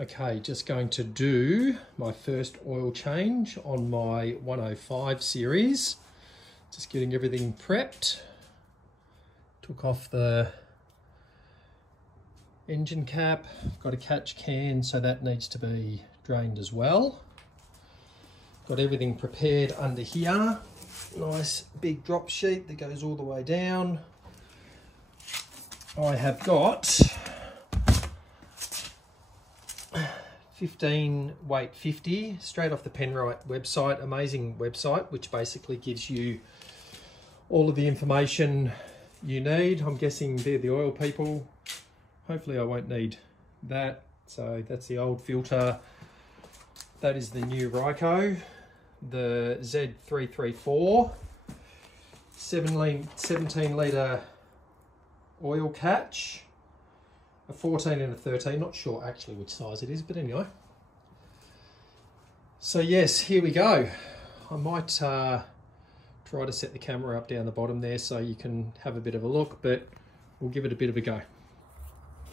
Okay, just going to do my first oil change on my 105 series. Just getting everything prepped. Took off the engine cap, got a catch can, so that needs to be drained as well. Got everything prepared under here. Nice big drop sheet that goes all the way down. I have got 15 weight 50 straight off the Penrite website. Amazing website, which basically gives you all of the information you need. I'm guessing they're the oil people. Hopefully I won't need that. So that's the old filter. That is the new Ryco, the Z334 17 litre oil catch. A 14 and a 13, not sure actually which size it is, but anyway. So yes, here we go. I might try to set the camera up down the bottom there so you can have a bit of a look, but we'll give it a bit of a go.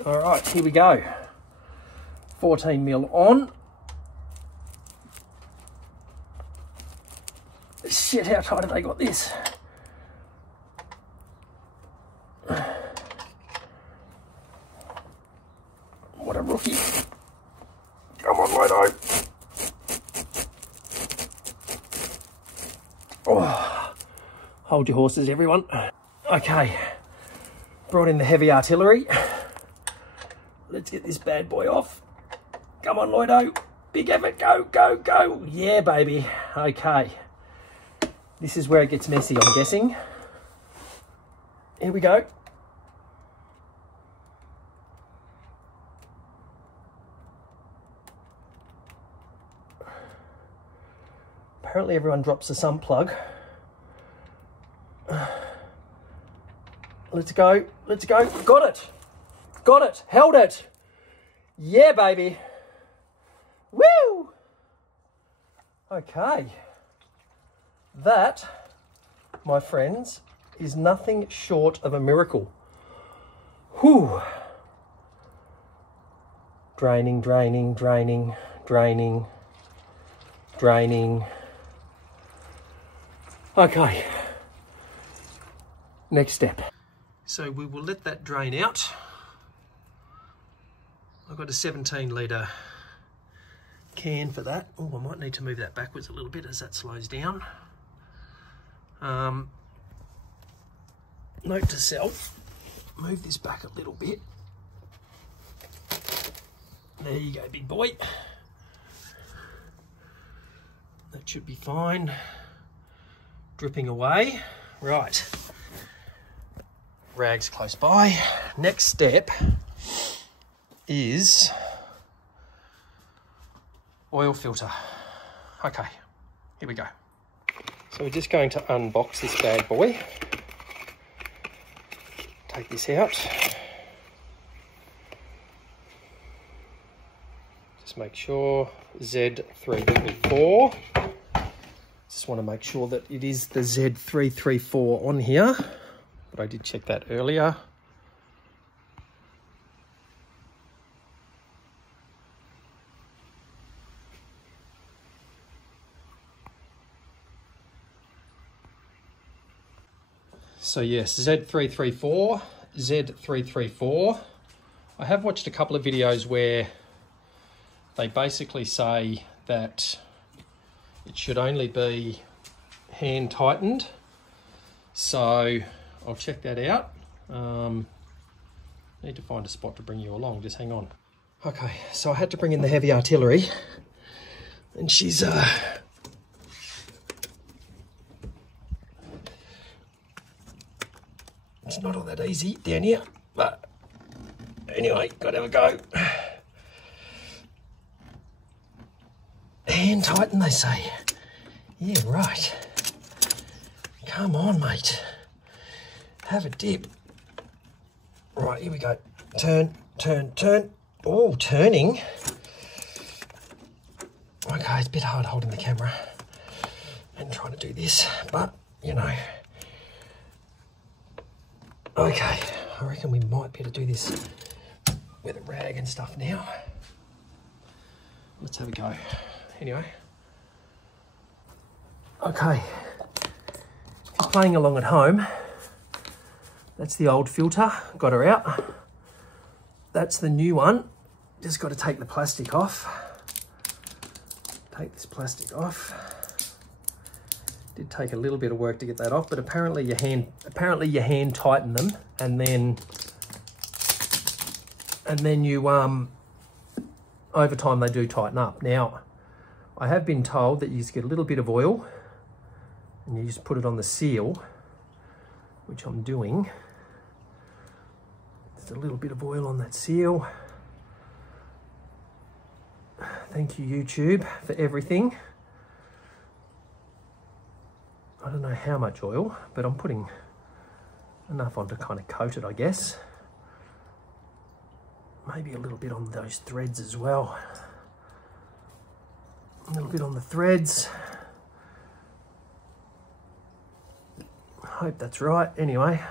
All right, here we go. 14 mil on. Shit, how tight have they got this? What a rookie. Come on, Lido. Oh, hold your horses, everyone. Okay, brought in the heavy artillery. Let's get this bad boy off. Come on, Lido. Big effort, go, go, go. Yeah, baby. Okay. This is where it gets messy, I'm guessing. Here we go. Apparently everyone drops the sump plug. Let's go, let's go. Got it. Got it, held it. Yeah, baby. Woo! Okay. That, my friends, is nothing short of a miracle. Whew. Draining, draining, draining, draining, draining. Okay, next step. So we will let that drain out. I've got a 17 litre can for that. Oh, I might need to move that backwards a little bit as that slows down. Note to self, move this back a little bit. There you go, big boy. That should be fine. Dripping away. Right. Rags close by. Next step is oil filter. Okay, here we go. So we're just going to unbox this bad boy. Take this out. Just make sure Z334. Just want to make sure that it is the Z334 on here, but I did check that earlier. So yes, Z334, Z334. I have watched a couple of videos where they basically say that it should only be hand tightened. So I'll check that out. Need to find a spot to bring you along, just hang on. Okay, so I had to bring in the heavy artillery and she's it's not all that easy down here, but anyway, gotta have a go. Hand tighten, they say. Yeah, right. Come on, mate. Have a dip. Right, here we go. Turn, turn, turn. Oh, turning. Okay, it's a bit hard holding the camera and trying to do this, but, you know. Okay, I reckon we might be able to do this with a rag and stuff now. let's have a go. Anyway. Okay. If you're playing along at home, that's the old filter, got her out. That's the new one. Just got to take the plastic off. Take this plastic off. Did take a little bit of work to get that off, but apparently your hand tighten them, and then you over time they do tighten up. Now, I have been told that you just get a little bit of oil and you just put it on the seal, which I'm doing. Just a little bit of oil on that seal. Thank you, YouTube, for everything. I don't know how much oil, but I'm putting enough on to kind of coat it, I guess. Maybe a little bit on those threads as well. A little bit on the threads. I hope that's right. Anyway,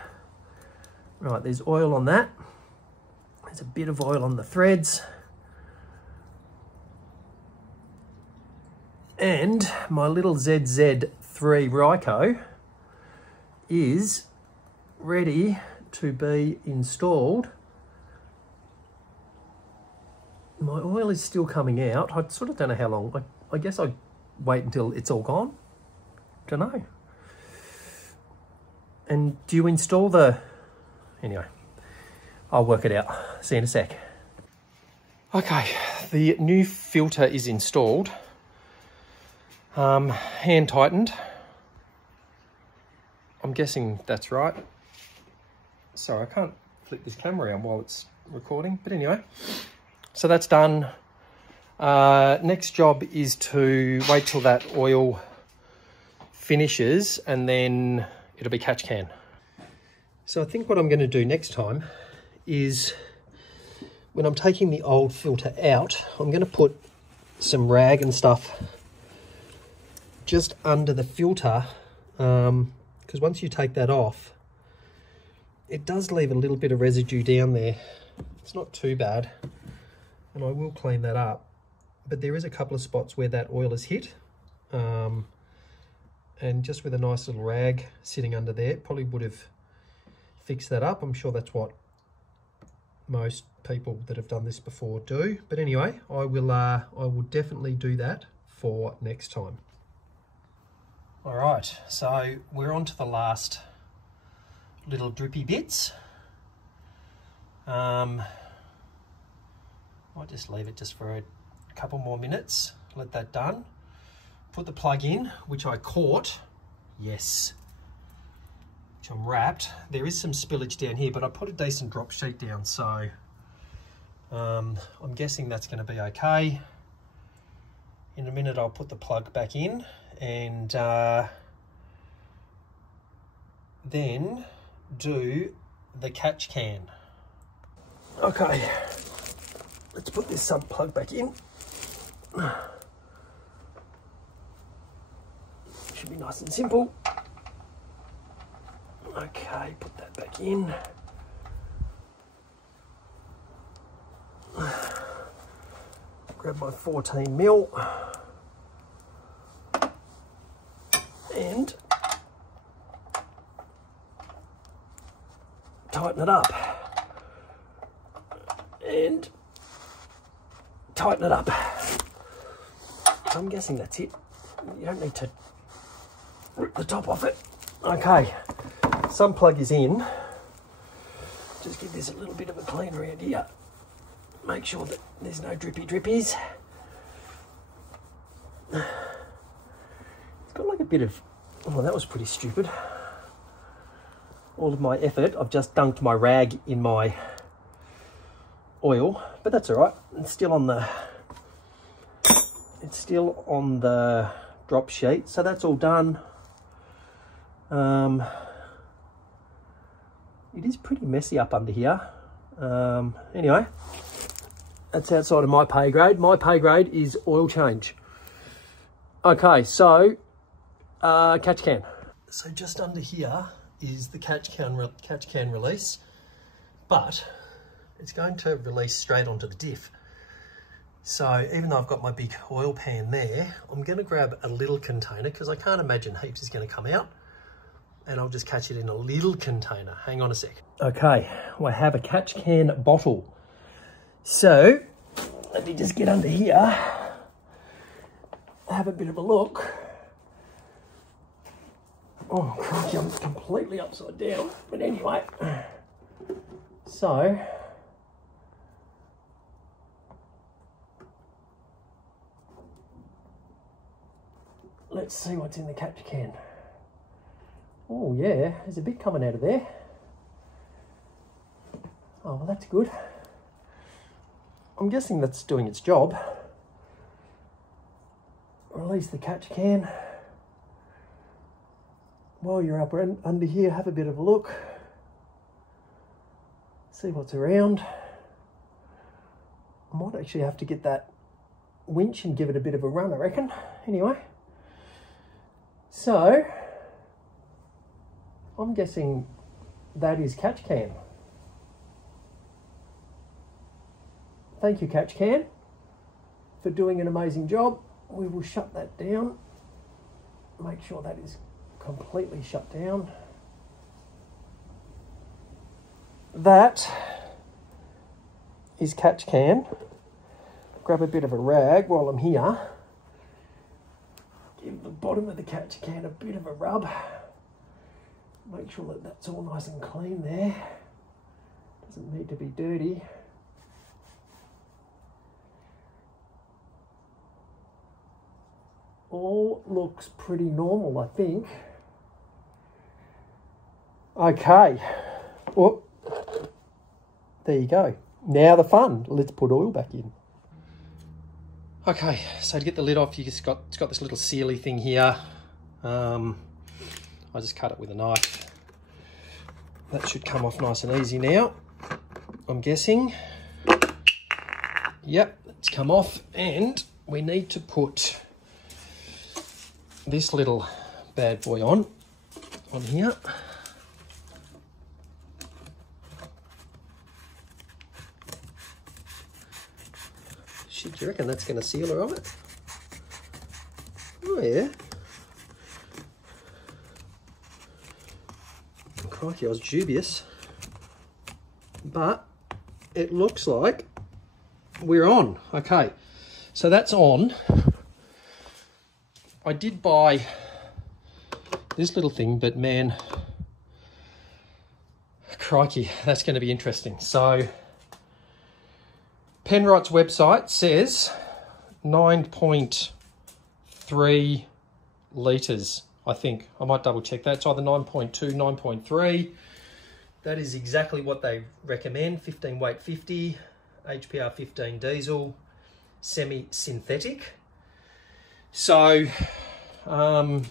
right, there's oil on that. There's a bit of oil on the threads. And my little ZZ3 Ryco is ready to be installed. My oil is still coming out. I sort of don't know how long. I guess I wait until it's all gone. Don't know. And do you install the... Anyway, I'll work it out. See you in a sec. Okay, the new filter is installed. Hand tightened. I'm guessing that's right. Sorry, I can't flip this camera around while it's recording. But anyway, so that's done. Next job is to wait till that oil finishes and then it'll be catch can. So I think what I'm going to do next time is when I'm taking the old filter out, I'm going to put some rag and stuff just under the filter, because once you take that off, it does leave a little bit of residue down there. It's not too bad, and I will clean that up, but there is a couple of spots where that oil has hit, and just with a nice little rag sitting under there, probably would have fixed that up. I'm sure that's what most people that have done this before do, but anyway, I will definitely do that for next time. All right, so we're on to the last little drippy bits. I'll just leave it just for a couple more minutes, let that done. Put the plug in, which I caught, yes, which I'm wrapped. There is some spillage down here, but I put a decent drop sheet down, so I'm guessing that's gonna be okay. In a minute, I'll put the plug back in and then do the catch can. Okay, let's put this sub plug back in. Should be nice and simple. Okay, put that back in. Grab my 14mm and tighten it up and tighten it up. So I'm guessing that's it. You don't need to rip the top off it. Okay, some plug is in. Just give this a little bit of a clean around here. Make sure that there's no drippies. It's got like a bit of, oh, that was pretty stupid. All of my effort, I've just dunked my rag in my oil, but that's all right. It's still on the drop sheet, so that's all done. It is pretty messy up under here. Anyway, that's outside of my pay grade. My pay grade is oil change. Okay, so catch can. So just under here is the catch can release, but it's going to release straight onto the diff. So even though I've got my big oil pan there, I'm going to grab a little container because I can't imagine heaps is going to come out. And I'll just catch it in a little container. Hang on a sec. Okay, I have a catch can bottle. So let me just get under here, have a bit of a look. Oh, crikey, I'm completely upside down. But anyway, so let's see what's in the catch can. Oh yeah, there's a bit coming out of there. Oh, well, that's good. I'm guessing that's doing its job. Release the catch can. While you're up under here, have a bit of a look. See what's around. I might actually have to get that winch and give it a bit of a run, I reckon. Anyway, so I'm guessing that is catch can. Thank you, catch can, for doing an amazing job. We will shut that down. Make sure that is completely shut down. That is catch can. Grab a bit of a rag while I'm here. Give the bottom of the catch can a bit of a rub. Make sure that that's all nice and clean there. Doesn't need to be dirty. All looks pretty normal, I think. Okay. Oh, there you go. Now the fun. Let's put oil back in. Okay, so to get the lid off, it's got this little sealy thing here. I just cut it with a knife. That should come off nice and easy now, I'm guessing. Yep, it's come off, and we need to put this little bad boy on here. Shit, do you reckon that's going to seal her of it? Oh yeah. Crikey, I was dubious. But it looks like we're on. Okay, so that's on. I did buy this little thing, but man, crikey, that's going to be interesting. So Penrite's website says 9.3 litres, I think. I might double check that. It's either 9.2, 9.3. That is exactly what they recommend. 15 weight 50, HPR 15 diesel, semi-synthetic. So, man,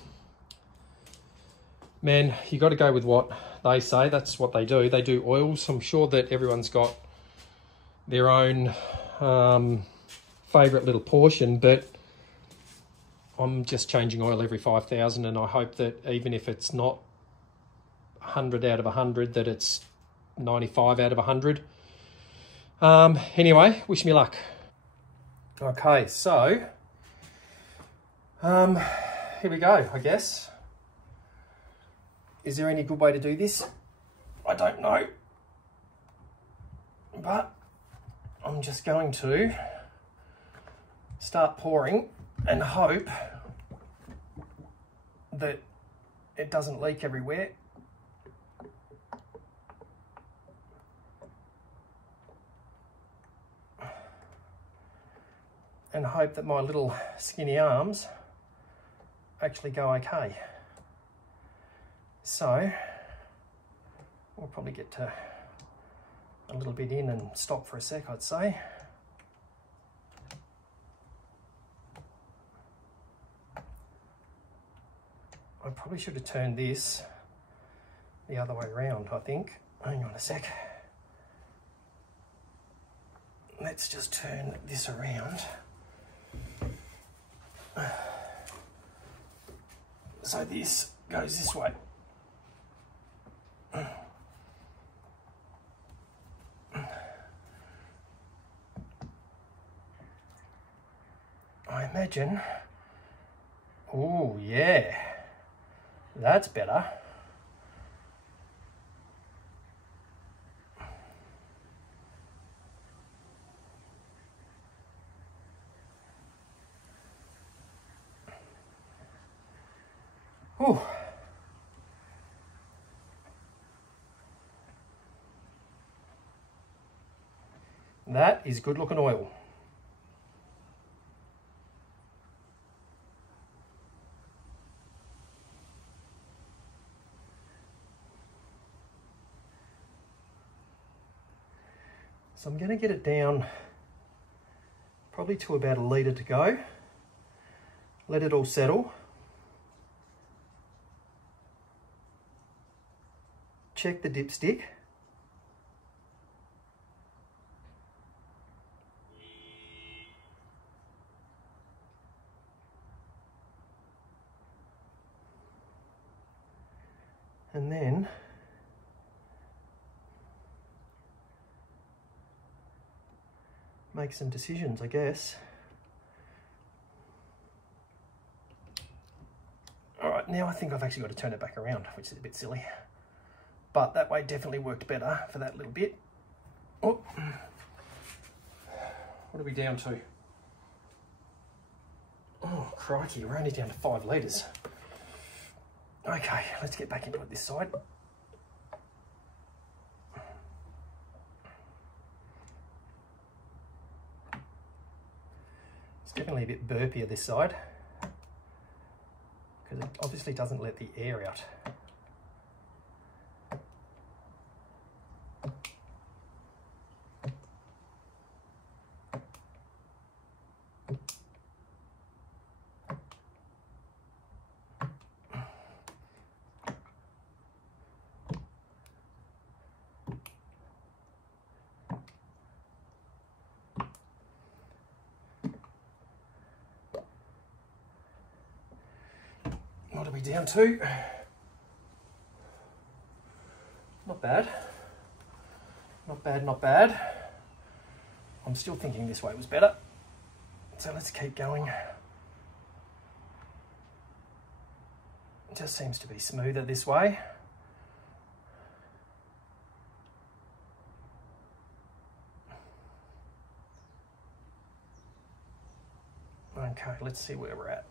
you got to go with what they say. That's what they do. They do oils. I'm sure that everyone's got their own favourite little portion, but I'm just changing oil every 5,000, and I hope that even if it's not 100 out of 100, that it's 95 out of 100. Anyway, wish me luck. Okay, so here we go, I guess. Is there any good way to do this? I don't know. But I'm just going to start pouring and hope that it doesn't leak everywhere. And hope that my little skinny arms actually go okay. So we'll probably get to a little bit in and stop for a sec, I'd say. I probably should have turned this the other way around, I think. Hang on a sec. Let's just turn this around. So this goes this way. imagine. Oh yeah, that's better. Ooh. That is good looking oil. So I'm going to get it down probably to about 1 litre to go. Let it all settle. Check the dipstick. And then make some decisions, I guess. All right, now I think I've actually got to turn it back around, which is a bit silly. But that way definitely worked better for that little bit. Oh. What are we down to? Oh, crikey, we're only down to 5 litres. Okay, let's get back into it this side. It's definitely a bit burpier this side, because it obviously doesn't let the air out. What are we down to? Not bad. Not bad, not bad. I'm still thinking this way was better. So let's keep going. It just seems to be smoother this way. Okay, let's see where we're at.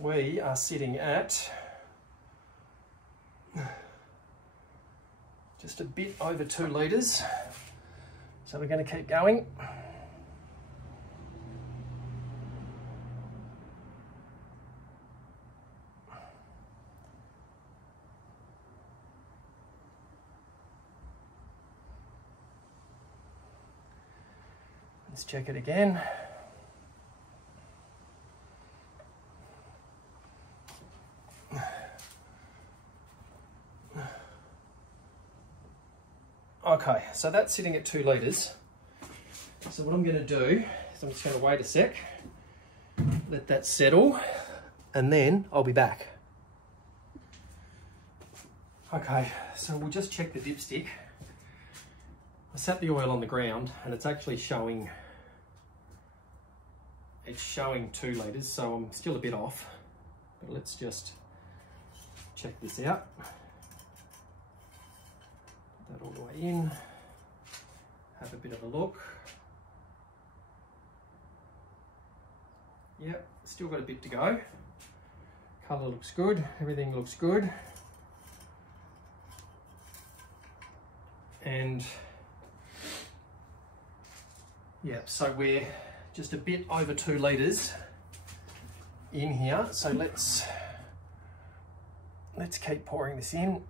We are sitting at just a bit over 2 litres. So we're going to keep going. Let's check it again. Okay, so that's sitting at 2 litres. So what I'm going to do is I'm just going to wait a sec, let that settle, and then I'll be back. Okay, so we'll just check the dipstick. I sat the oil on the ground and it's actually showing, it's showing 2 litres, so I'm still a bit off. But let's just check this out. Put that all the way in, have a bit of a look. Yep, still got a bit to go. Colour looks good, everything looks good. And yeah, so we're just a bit over 2 litres in here. So let's keep pouring this in.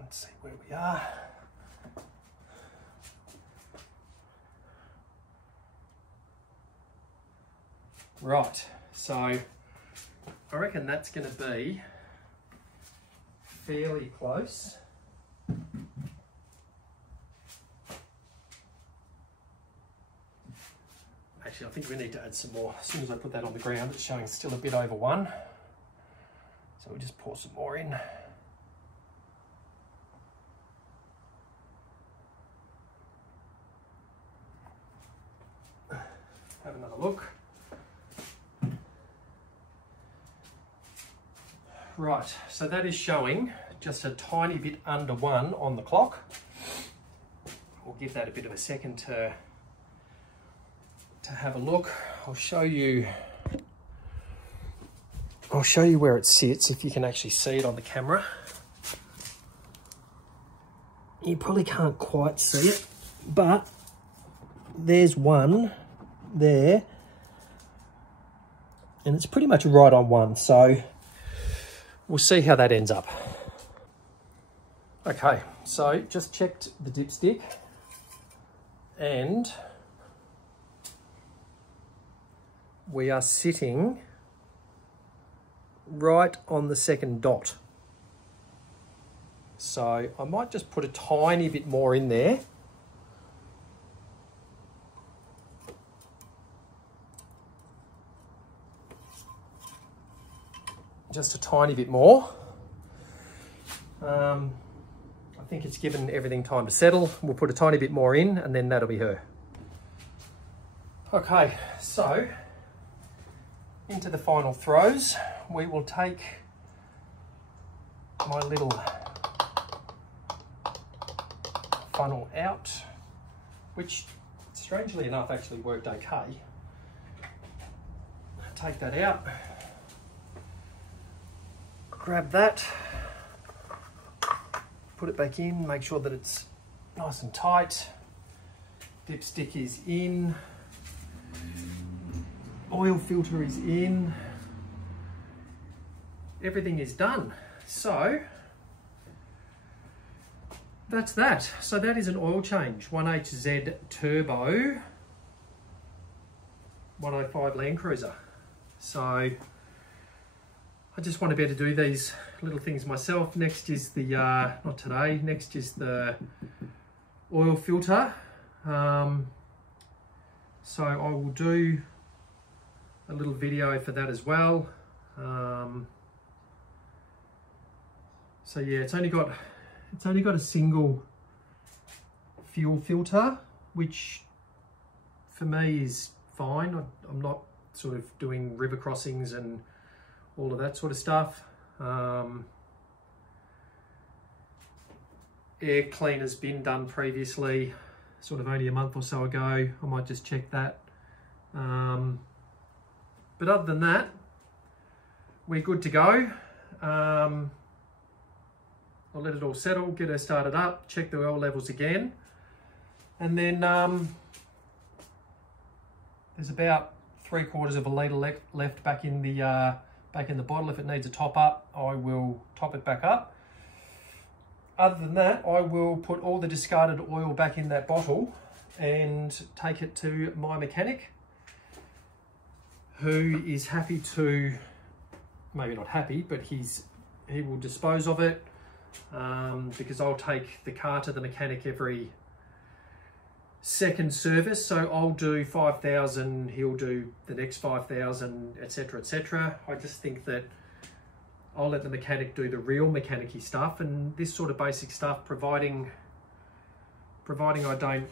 Let's see where we are. Right, so I reckon that's going to be fairly close Actually, I think we need to add some more. As soon as I put that on the ground, it's showing still a bit over 1. So we'll just pour some more in. Have another look. Right, so that is showing just a tiny bit under 1 on the clock. We'll give that a bit of a second to have a look. I'll show you where it sits, if you can actually see it on the camera. You probably can't quite see it, but there's one there, and it's pretty much right on 1, so we'll see how that ends up. Okay, so just checked the dipstick, and we are sitting right on the second dot. So I might just put a tiny bit more in there. Just a tiny bit more. I think it's given everything time to settle. We'll put a tiny bit more in, and then that'll be her. Okay, so into the final throws, we will take my little funnel out, which strangely enough actually worked okay. Take that out, grab that, put it back in, make sure that it's nice and tight. Dipstick is in, oil filter is in, everything is done. So that's that. So that is an oil change, 1HZ Turbo 105 Land Cruiser. So I just want to be able to do these little things myself. Next is the, not today, next is the oil filter. So I will do a little video for that as well. So yeah, it's only got a single fuel filter, which for me is fine. I'm not sort of doing river crossings and all of that sort of stuff. Air cleaner's been done previously, sort of only a month or so ago. I might just check that. But other than that, we're good to go. I'll let it all settle, get her started up, check the oil levels again. And then there's about 3/4 of a litre left back in the bottle. If it needs a top up, I will top it back up. Other than that, I will put all the discarded oil back in that bottle and take it to my mechanic, who is happy to, maybe not happy, but he will dispose of it, because I'll take the car to the mechanic every second service. So I'll do 5,000, he'll do the next 5,000, etc, etc. I just think that I'll let the mechanic do the real mechanic-y stuff, and this sort of basic stuff, providing I don't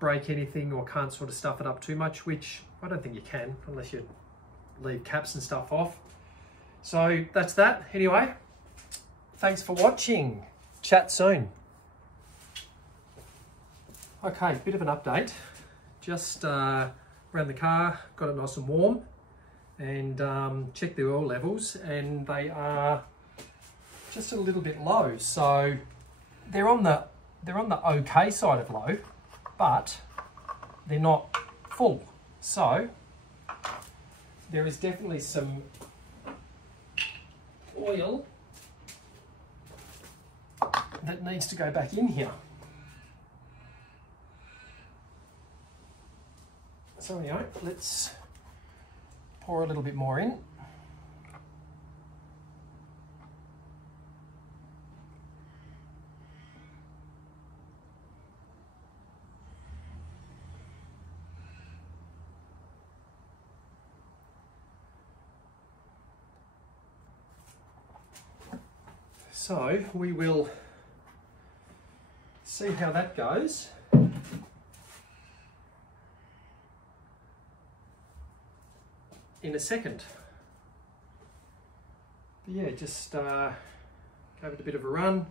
break anything or can't sort of stuff it up too much, which I don't think you can unless you leave caps and stuff off. So that's that. Anyway, thanks for watching. Chat soon. Okay, bit of an update. Just ran the car, got it nice and warm, and checked the oil levels, and they are just a little bit low. So they're on the okay side of low, but they're not full. So there is definitely some oil that needs to go back in here. So anyway, let's pour a little bit more in. So we will see how that goes. In a second. But yeah, just gave it a bit of a run.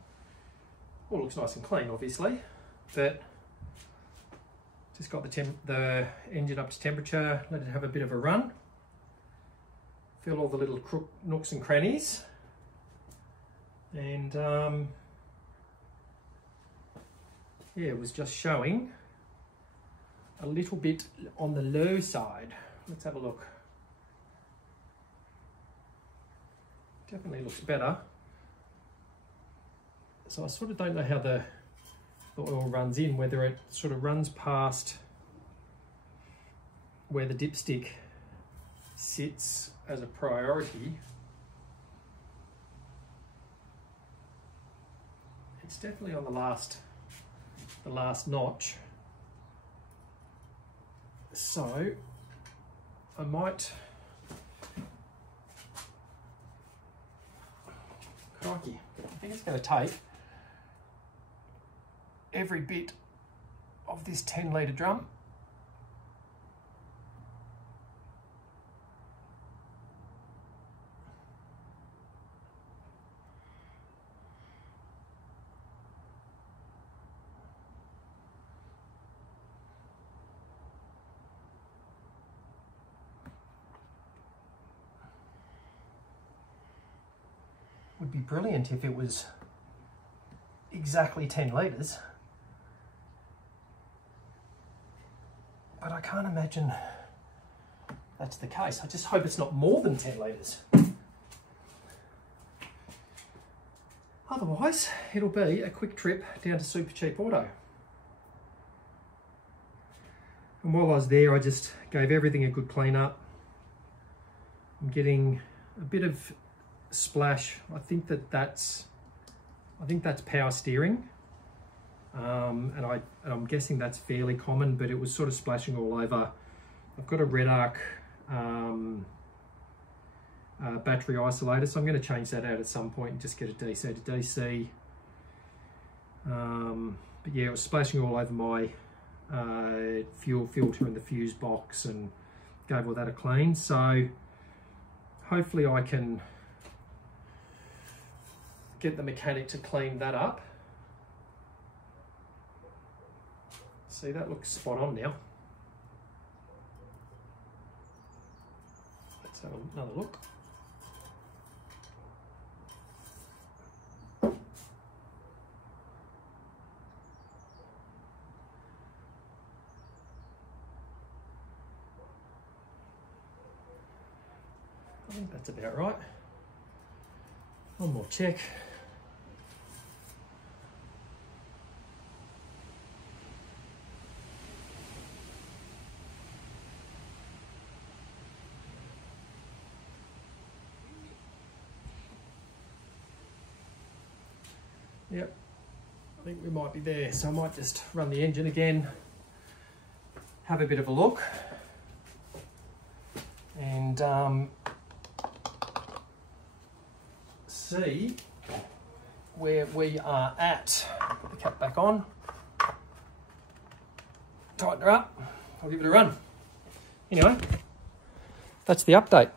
All looks nice and clean, obviously, but just got the engine up to temperature, let it have a bit of a run. Feel all the little nooks and crannies. And yeah, it was just showing a little bit on the low side. Let's have a look. Definitely looks better. So I sort of don't know how the oil runs in, whether it sort of runs past where the dipstick sits as a priority. It's definitely on the last notch. So I might, crikey, I think it's going to take every bit of this 10-litre drum. Would be brilliant if it was exactly 10 litres. But I can't imagine that's the case. I just hope it's not more than 10 litres. Otherwise, it'll be a quick trip down to Supercheap Auto. And while I was there, I just gave everything a good clean up. I'm getting a bit of splash. I think that's power steering. And I'm guessing that's fairly common, but it was sort of splashing all over. I've got a Redarc battery isolator, so I'm going to change that out at some point and just get a DC to DC. But yeah, it was splashing all over my fuel filter and the fuse box, and gave all that a clean. So hopefully I can get the mechanic to clean that up. See, that looks spot on now. Let's have another look. I think that's about right. One more check. Yep, I think we might be there. So I might just run the engine again, have a bit of a look, and see where we are at. Put the cap back on, tighten her up, I'll give it a run. Anyway, that's the update.